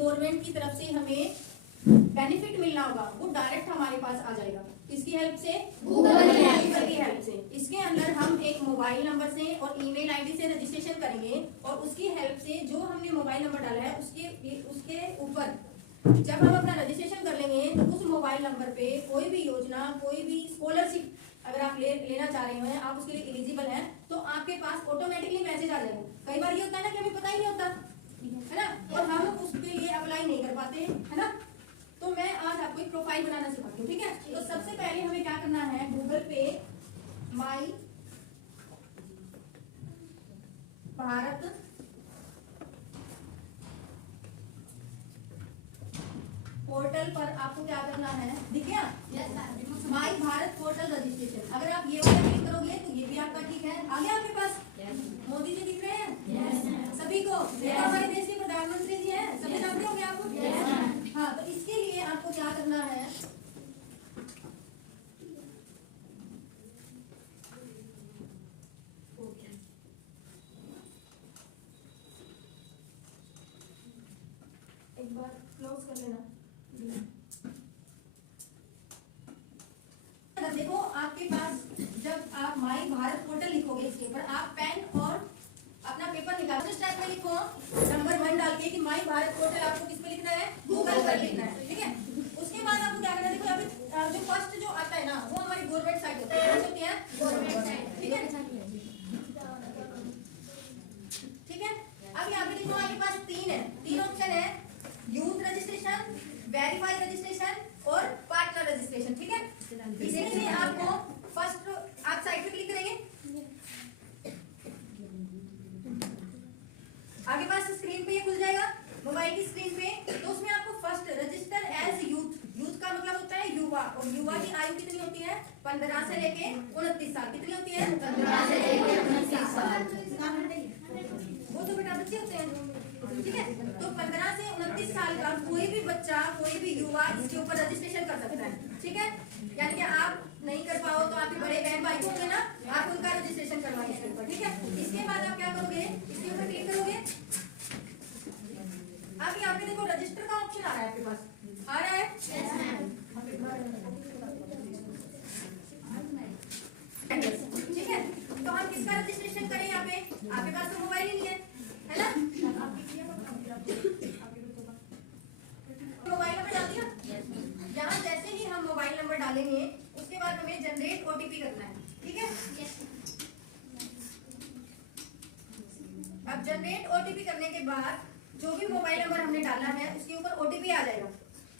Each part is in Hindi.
गवर्नमेंट की तरफ से हमें बेनिफिट मिलना होगा वो डायरेक्ट हमारे पास आ जाएगा। किसकी हेल्प से? गूगल की हेल्प से। इसके अंदर हम एक मोबाइल नंबर से और ईमेल आईडी से रजिस्ट्रेशन करेंगे और उसकी हेल्प से जो हमने मोबाइल नंबर डाला है उसके ऊपर जब हम अपना रजिस्ट्रेशन कर लेंगे तो उस मोबाइल नंबर पे कोई भी योजना, कोई भी स्कॉलरशिप अगर आप लेना चाह रहे हैं, आप उसके लिए एलिजिबल हैं, तो आपके पास ऑटोमेटिकली मैसेज आ जाएगा। कई बार ये होता है ना कि हमें पता ही नहीं होता है ना, और हम उसके लिए अप्लाई नहीं कर पाते, है ना। तो मैं आज आपको एक प्रोफाइल बनाना सिखाती हूँ, ठीक है। तो सबसे पहले हमें क्या करना है, गूगल पे माई भारत पोर्टल पर आपको क्या करना है, दिख गया? माई भारत पोर्टल रजिस्ट्रेशन। अगर आप ये वाला क्लिक करोगे तो ये भी आपका ठीक है, आ गया आपके पास। मोदी जी दिख रहे हैं सभी को, हमारे देश के प्रधानमंत्री जी हैं, सभी जानते होंगे आपको। हाँ, तो इसके लिए आपको क्या करना है, एक बार क्लोज कर लेना। देखो आपके पास जब आप माई भारत पोर्टल लिखोगे इसके ऊपर आप पेन और अपना पेपर निकालो, इस टाइप में लिखो नंबर 1 डाल के कि माई भारत पोर्टल आपको किस पे लिखना है, गूगल पर लिखना है, ठीक है। उसके बाद आपको क्या करना है, देखो अभी जो फर्स्ट जो आता है ना वो हमारी गवर्नमेंट साइट होती है, होती है गवर्नमेंट साइट, ठीक है ठीक है। अब यहाँ पे देखो आपके पास तीन ऑप्शन है, यूथ रजिस्ट्रेशन, वेरीफाई रजिस्ट्रेशन और पार्टनर रजिस्ट्रेशन, ठीक है। इसके लिए आपको फर्स्ट आप साइट पे क्लिक करेंगे, आगे पास स्क्रीन पे ये खुल जाएगा मोबाइल की स्क्रीन पे। तो उसमें आपको first register as youth, youth का मतलब होता है युवा, और युवा की आयु कितनी होती है, 15 से लेके 29 साल। कितनी होती है? 15 से लेके 29 साल। वो तो बेटा बच्चे होते हैं, ठीक है। तो 15 से 29 साल का कोई भी बच्चा, कोई भी युवा इसके ऊपर रजिस्ट्रेशन कर सकता है, ठीक है। यानी कि आप नहीं कर पाओ तो आपके बड़े बहन भाई होंगे ना, आप उनका रजिस्ट्रेशन करवाइए इसके ऊपर, ठीक है। इसके बाद आप क्या करोगे, इसके ऊपर क्लिक करोगे। अब यहाँ पे देखो रजिस्टर का ऑप्शन आ रहा है, आपके पास आ रहा है, ठीक है। तो हम किसका रजिस्ट्रेशन करें, यहाँ पे आपके पास तो मोबाइल ही नहीं है ना। मोबाइल नंबर डाल दिया, यहाँ जैसे ही हम मोबाइल नंबर डालेंगे उसके बाद हमें जनरेट ओटीपी करना है, ठीक है। अब जनरेट ओटीपी करने के बाद जो भी मोबाइल नंबर हमने डाला है उसके ऊपर ओटीपी आ जाएगा,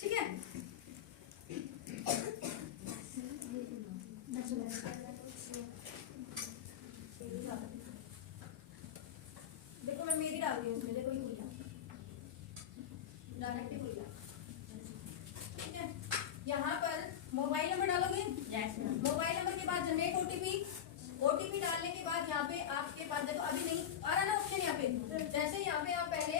ठीक है। देखो मैं मेरी डाल रही हूँ उसमें, देखो ये खुल गया, डायरेक्ट खुल गया, ठीक है। यहाँ पर मोबाइल नंबर डालोगे, मोबाइल नंबर के बाद जनरेट ओटीपी डालने के बाद यहाँ पे आपके पास देखो अभी नहीं आ रहा ना ऑप्शन, यहाँ पे जैसे यहाँ पे आप पहले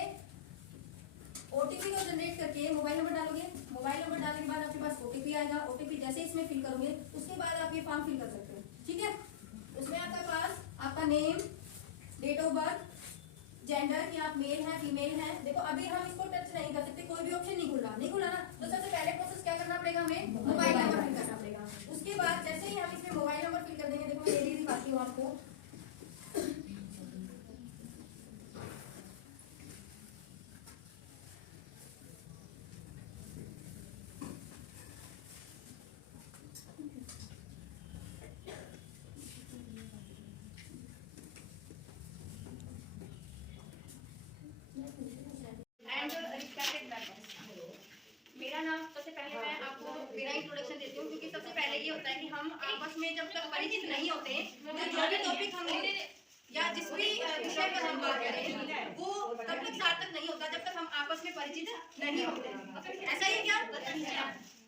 ओटीपी को जनरेट करके मोबाइल नंबर डालोगे, मोबाइल नंबर डालने के बाद आपके पास ओटीपी आएगा, ओटीपी जैसे इसमें फिल करोगे उसके बाद आप ये फॉर्म फिल कर सकते हो, ठीक है। उसमें आपके पास आपका name, date of birth, gender कि आप मेल हैं फीमेल हैं। देखो अभी हम इसको टच नहीं कर सकते, कोई भी ऑप्शन नहीं खुल रहा ना, तो सबसे पहले प्रोसेस क्या करना पड़ेगा, हमें मोबाइल नंबर फिल करना पड़ेगा। उसके बाद जैसे ही हम इसमें मोबाइल नंबर फिल कर देंगे, देखो मैं ये दिखाती हूँ आपको, मेरा नाम सबसे पहले मैं आपको मेरा इंट्रोडक्शन देती हूँ, क्योंकि सबसे पहले ये होता है कि हम आपस में जब तक परिचित नहीं होते तो जो भी टॉपिक हम या जिस भी विषय पर हम बात करें वो तब तक सार्थक नहीं होता जब तक हम आपस में परिचित नहीं होते। ऐसा ही क्या?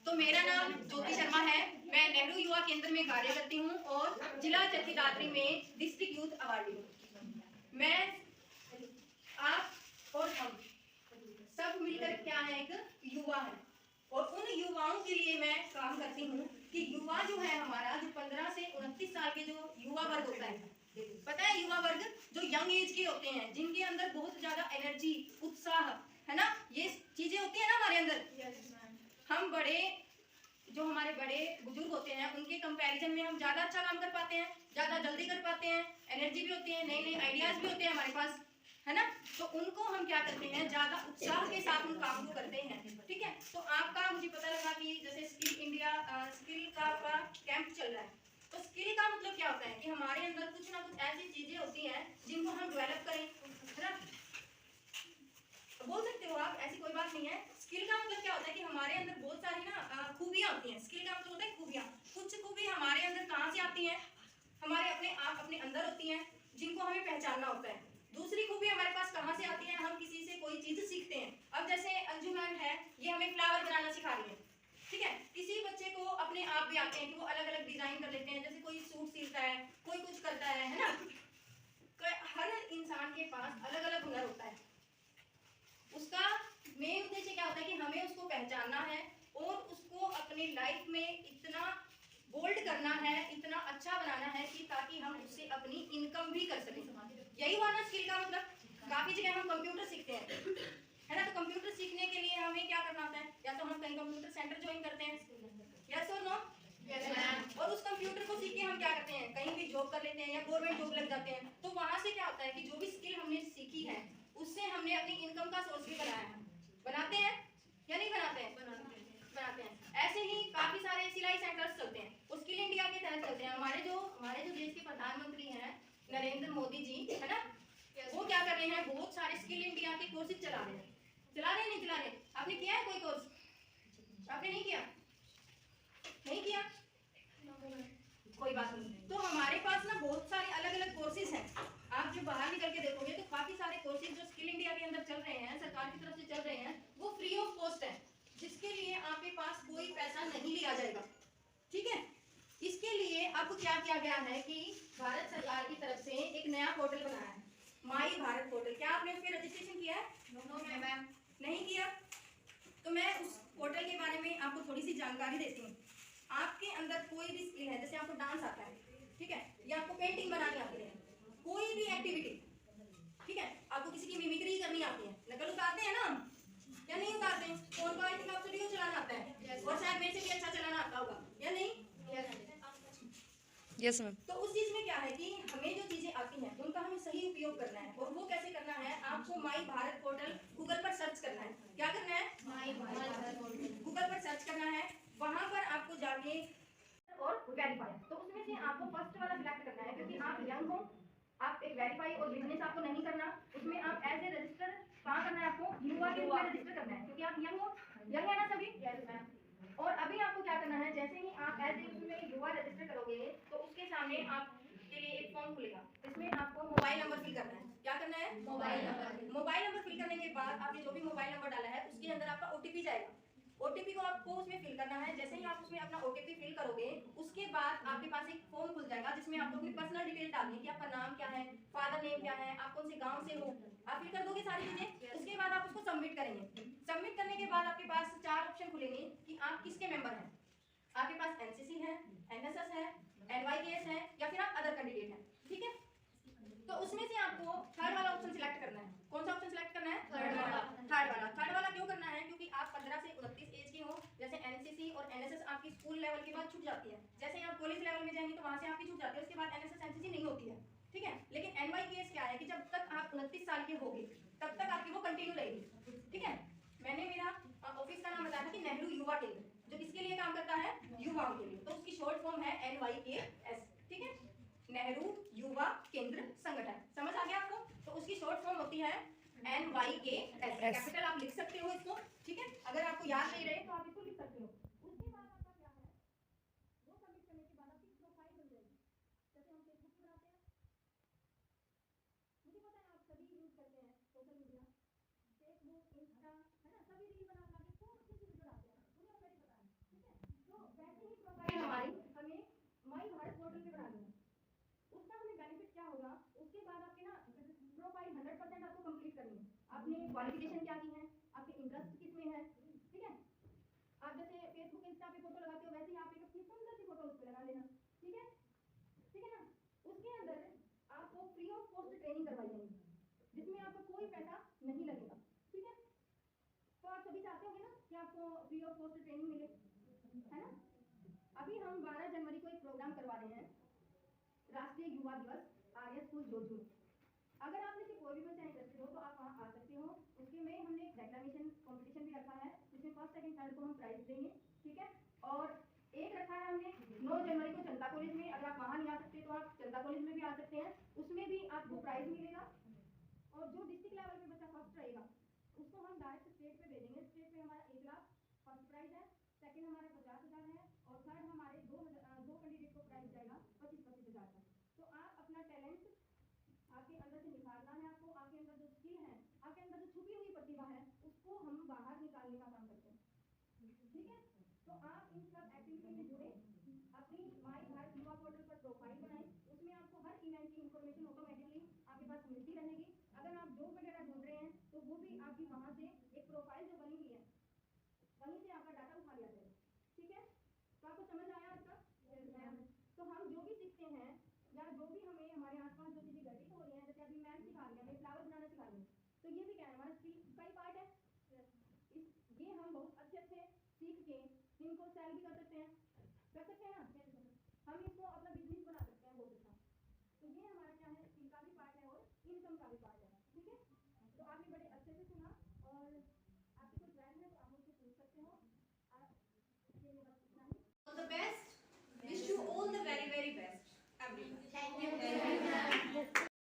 तो मेरा नाम ज्योति शर्मा है, मैं नेहरू युवा केंद्र में कार्य करती हूँ और जिला चरखी में डिस्ट्रिक्ट यूथ अवार्डी हूँ। मैं आप और हम सब मिलकर क्या है, एक युवा है, और उन युवाओं के लिए मैं काम करती हूँ कि युवा जो है हमारा, जो 15 से 29 साल के जो युवा वर्ग होता है, पता है युवा वर्ग जो यंग एज के होते हैं, जिनके अंदर बहुत ज्यादा एनर्जी, उत्साह है ना, ये चीज हम बड़े जो हमारे बड़े बुजुर्ग होते हैं उनके कंपैरिजन में हम ज़्यादा अच्छा काम कर पाते हैं, ज़्यादा जल्दी कर पाते हैं, एनर्जी भी होती है, नए नए आइडियाज़ भी होते हैं हमारे पास, है ना। तो उनको हम क्या करते हैं, ज़्यादा उत्साह के साथ उन काम को करते हैं। ठीक है, तो आपका मुझे पता लगा कि जैसे स्किल इंडिया स्किल का आपका कैंप चल रहा है, तो स्किल का मतलब क्या होता है कि हमारे अंदर कुछ ना कुछ ऐसी चीज़ें होती हैं जिनको हम डेवलप करें, है ना। बोल सकते हो आप, ऐसी कोई बात नहीं है। स्किल का मतलब क्या होता है कि हमारे अंदर बहुत सारी ना खूबियां होती हैं। स्किल का मतलब होता है खूबियां। कुछ खूबी हमारे अंदर कहाँ से आती हैं, हमारे अपने आप अपने अंदर होती हैं, जिनको हमें पहचानना होता है। दूसरी खूबी हमारे पास कहाँ से आती है, हम किसी से कोई चीज सीखते हैं। अब जैसे अंजू मैम है, ये हमें फ्लावर बनाना सिखा रही है, ठीक है। किसी बच्चे को अपने आप भी आते हैं कि वो अलग अलग डिजाइन कर लेते हैं, जैसे कोई सूट सीखता है, कोई कुछ करता है ना। हर इंसान के पास अलग अलग हुनर होता है। उसका मेन उद्देश्य क्या होता है कि हमें उसको पहचानना है और उसको अपनी लाइफ में इतना बोल्ड करना है, इतना अच्छा बनाना है कि ताकि हम उससे अपनी इनकम भी कर सकें। यही हुआ ना स्किल का मतलब। काफी जगह हम कंप्यूटर सीखते हैं, है ना। तो कंप्यूटर सीखने के लिए हमें क्या करना होता है, या तो हम कहीं कंप्यूटर सेंटर ज्वाइन करते हैं, यस और नो, और उस कंप्यूटर को सीख के हम क्या करते हैं, कहीं भी जॉब कर लेते हैं या गवर्नमेंट जॉब लग जाते हैं। तो वहां से क्या होता है कि जो भी स्किल हमने सीखी है उससे हमने अपनी इनकम का सोर्स भी बनाया है। बनाते हैं या नहीं बनाते हैं? बनाते हैं। ऐसे ही काफी सारे सिलाई सेंटर्स चलते हैं, वो स्किल इंडिया के तहत चलते हैं। हमारे जो देश के प्रधानमंत्री हैं नरेंद्र मोदी जी, है ना, वो क्या कर रहे हैं, बहुत सारे स्किल इंडिया के कोर्सेज चला रहे हैं। चला रहे नहीं चला रहे? आपने किया है कोई कोर्स? आपने नहीं किया? नहीं किया, कोई बात नहीं। तो हमारे पास ना बहुत सारे अलग अलग कोर्सेज हैं। आप जो बाहर निकल के देखोगे तो काफी सारे कोर्सेज जो स्किल इंडिया के अंदर चल रहे हैं, सरकार की तरफ से चल रहे हैं, वो फ्री ऑफ कॉस्ट है, जिसके लिए आपके पास कोई पैसा नहीं लिया जाएगा। ठीक है, इसके लिए अब क्या किया गया है कि भारत सरकार की तरफ से एक नया पोर्टल बनाया है, माई भारत पोर्टल। क्या आपने उसमें रजिस्ट्रेशन किया है? नो मैम, नहीं किया। तो मैं उस पोर्टल के बारे में आपको थोड़ी सी जानकारी देती हूँ। आपके अंदर कोई भी स्किल है, जैसे आपको डांस आता है, ठीक है, या आपको पेंटिंग बनानी आती है, कोई भी एक्टिविटी, ठीक है, आपको किसी की मिमिक्री करनी आती है, नकल उतारते हैं ना या नहीं उतारते हैं? फोन को आई थिंक आपको वीडियो चलाना आता है, और शायद मेरे से भी अच्छा चलाना आता होगा, या नहीं? Yes ma'am. तो उस चीज में क्या है कि हमें जो चीजें आती हैं उनका हमें सही उपयोग करना है, और वो कैसे करना है, आपको माई भारत पोर्टल गूगल पर सर्च करना है। क्या करना है? माई भारत पोर्टल गूगल पर सर्च करना है। वहां पर आपको जाके और वेरीफाई, तो उसमें से आपको फर्स्ट वाला सिलेक्ट करना है, क्योंकि आप यंग हो, आप एक वेरीफाई और बिजनेस आपको नहीं करना। उसमें आप एज ए रजिस्टर कहाँ करना है, आपको युवा के रूप में रजिस्टर करना है, क्योंकि आप यंग हो, यंग है ना सभी? Yes ma'am. और अभी आपको क्या करना है, जैसे ही आप एज ए उसमें युवा रजिस्टर करोगे तो उसके सामने आपके लिए एक फॉर्म खुलेगा, इसमें आपको मोबाइल नंबर फिल करना है। क्या करना है? Mobile number. Mobile number fill करने के बाद आपने जो भी मोबाइल नंबर डाला है उसके अंदर आपका ओटीपी जाएगा। ओटीपी को आपको उसमें फिल करना है। जैसे ही आप उसमें अपना ओटीपी फिल करोगे उसके बाद आपके पास एक फॉर्म खुल जाएगा, जिसमें आपको अपनी पर्सनल डिटेल डालनी है कि आपका नाम क्या है, फादर नेम क्या है, आप कौन से गांव से हो, आप फिल कर दोगे सारी चीजें। उसके बाद आप उसको सबमिट करेंगे। सबमिट करने के बाद आपके पास 4 ऑप्शन खुलेंगे कि आप किसके मेंबर हैं। आपके पास एनसीसी है, एनएसएस है, एनवाईकेएस है, या फिर आप अदर कैंडिडेट हैं। ठीक है, तो उसमें से आपको थर्ड वाला ऑप्शन सिलेक्ट करना है। कौन सा ऑप्शन सिलेक्ट करना है? थर्ड वाला। थर्ड वाला क्यों करना है? क्योंकि आप 15 से 29 एज के हो। जैसे एनसीसी और एनएसएस आपकी स्कूल लेवल के बाद छूट जाती है, जैसे ही आप कॉलेज लेवल में जाएंगे तो वहां से आपकी छूट जाती है, उसके बाद एनएसएस एनसीसी नहीं होती है। ठीक है, लेकिन एनवाईकेएस क्या है कि जब तक आप 29 साल के होगे तब तक आपकी वो कंटिन्यू रहेगी। ठीक है, मैंने मेरा ऑफिस का नाम बताया था कि नेहरू युवा केंद्र, जो किसके लिए काम करता है? युवाओं के लिए, तो उसकी शॉर्ट फॉर्म है एनवाईकेएस। ठीक है, नेहरू युवा केंद्र संगठन। समझ आ गया आपको? तो उसकी शॉर्ट फॉर्म होती है NYKS। कैपिटल आप लिख सकते हो इसको, ठीक है, अगर आपको याद नहीं रहे तो आप इसको लिख सकते हो। उसके बाद आपका क्या है, वो सबमिट करने के बाद आपकी प्रोफाइल बन जाएगी, जैसे हम फेसबुक पे बनाते हैं। मुझे पता है आप सभी यूज करते हैं सोशल मीडिया, फेसबुक, इंस्टा, है ना, सभी रील बना के खूब अच्छी अच्छी वीडियो डालते हैं, मुझे ऑलरेडी पता है। ठीक है, तो वैसे ही प्रोफाइल हमारी हमें माई भारत पोर्टल पे बनानी है। उसका हमें बेनिफिट क्या होगा, उसके बाद आपके ना प्रोफाइल 100% आपको कंप्लीट करनी है। आपने क्वालिफिकेशन क्या की है, आपके इंटरेस्ट किस में है। ठीक है, आप जैसे फेसबुक इंस्टा पे फोटो लगाते हो, वैसे ही आप एक अपनी सुंदर सी फोटो उस पे लगा लेना। ठीक है, ठीक है ना। उसके अंदर आपको फ्री ऑफ कॉस्ट ट्रेनिंग करवाई जाएगी, जिसमें आपको कोई पैसा नहीं लगेगा। ठीक है, तो आप सभी चाहते चाहते होंगे ना कि आपको फ्री ऑफ कॉस्ट ट्रेनिंग मिले, है ना। अभी हम 12 जनवरी को एक प्रोग्राम करवा रहे हैं, राष्ट्रीय युवा दिवस आर्य स्कूल जोधपुर। अगर आप में से कोई भी बच्चा इंटरेस्टेड हो तो आप वहाँ आ सकते हो। उसके में हमने एक डेक्लेमेशन कंपटीशन भी रखा है, जिसमें फर्स्ट सेकंड थर्ड को हम प्राइज देंगे, ठीक है। और एक रखा है हमने 9 जनवरी को जनता कॉलेज में, अगर आप वहाँ नहीं आ सकते तो आप जनता कॉलेज में भी आ सकते हैं, उसमें भी आपको प्राइज मिलेगा। और जो डिस्ट्रिक्ट लेवल पे बच्चा फर्स्ट रहेगा उसको हम डायरेक्ट स्टेट पे भेजेंगे। स्टेट पे हमारा 1 लाख फर्स्ट प्राइज है, सेकंड हमारा 50,000 है, और थर्ड हमारे दो कैंडिडेट को प्राइज जाएगा 25,000 का। तो आप अपना टैलेंट आपके अंदर से निखारना है, आपको आपके अंदर जो स्किल है, आपके अंदर जो छुपी हुई प्रतिभा है, उसको हम बाहर निकालने का काम करते हैं, ठीक है। तो आप इन सब एक्टिविटी में जुड़े, अपनी माई भारत युवा पोर्टल पर प्रोफाइल बनाएं, उसमें आपको हर इवेंट की इन्फॉर्मेशन ऑटोमेटिकली आपके पास मिलती रहेगी। अगर आप जॉब वगैरह ढूंढ रहे हैं तो वो भी आपकी वहाँ से एक प्रोफाइल जो बनी हुई है वहीं से आपका डाटा उठा लिया जाएगा, ठीक है। तो आपको समझ आया आपका? तो हम जो भी सीखते हैं या जो भी हमें हमारे आसपास जो चीजें घटित हो रही हैं, जैसे अभी मैम सिखा रही है, हमें फ्लावर बनाना सिखा रही है, तो ये भी क्या है, हमारा स्किल का ही पार्ट है। ये हम बहुत अच्छे सीख के इनको सेल भी कर सकते हैं ना, हम इसको अपना बिजनेस बना सकते हैं बहुत अच्छा। तो ये हमारा क्या है, स्किल का भी पार्ट है और इनकम का भी पार्ट है।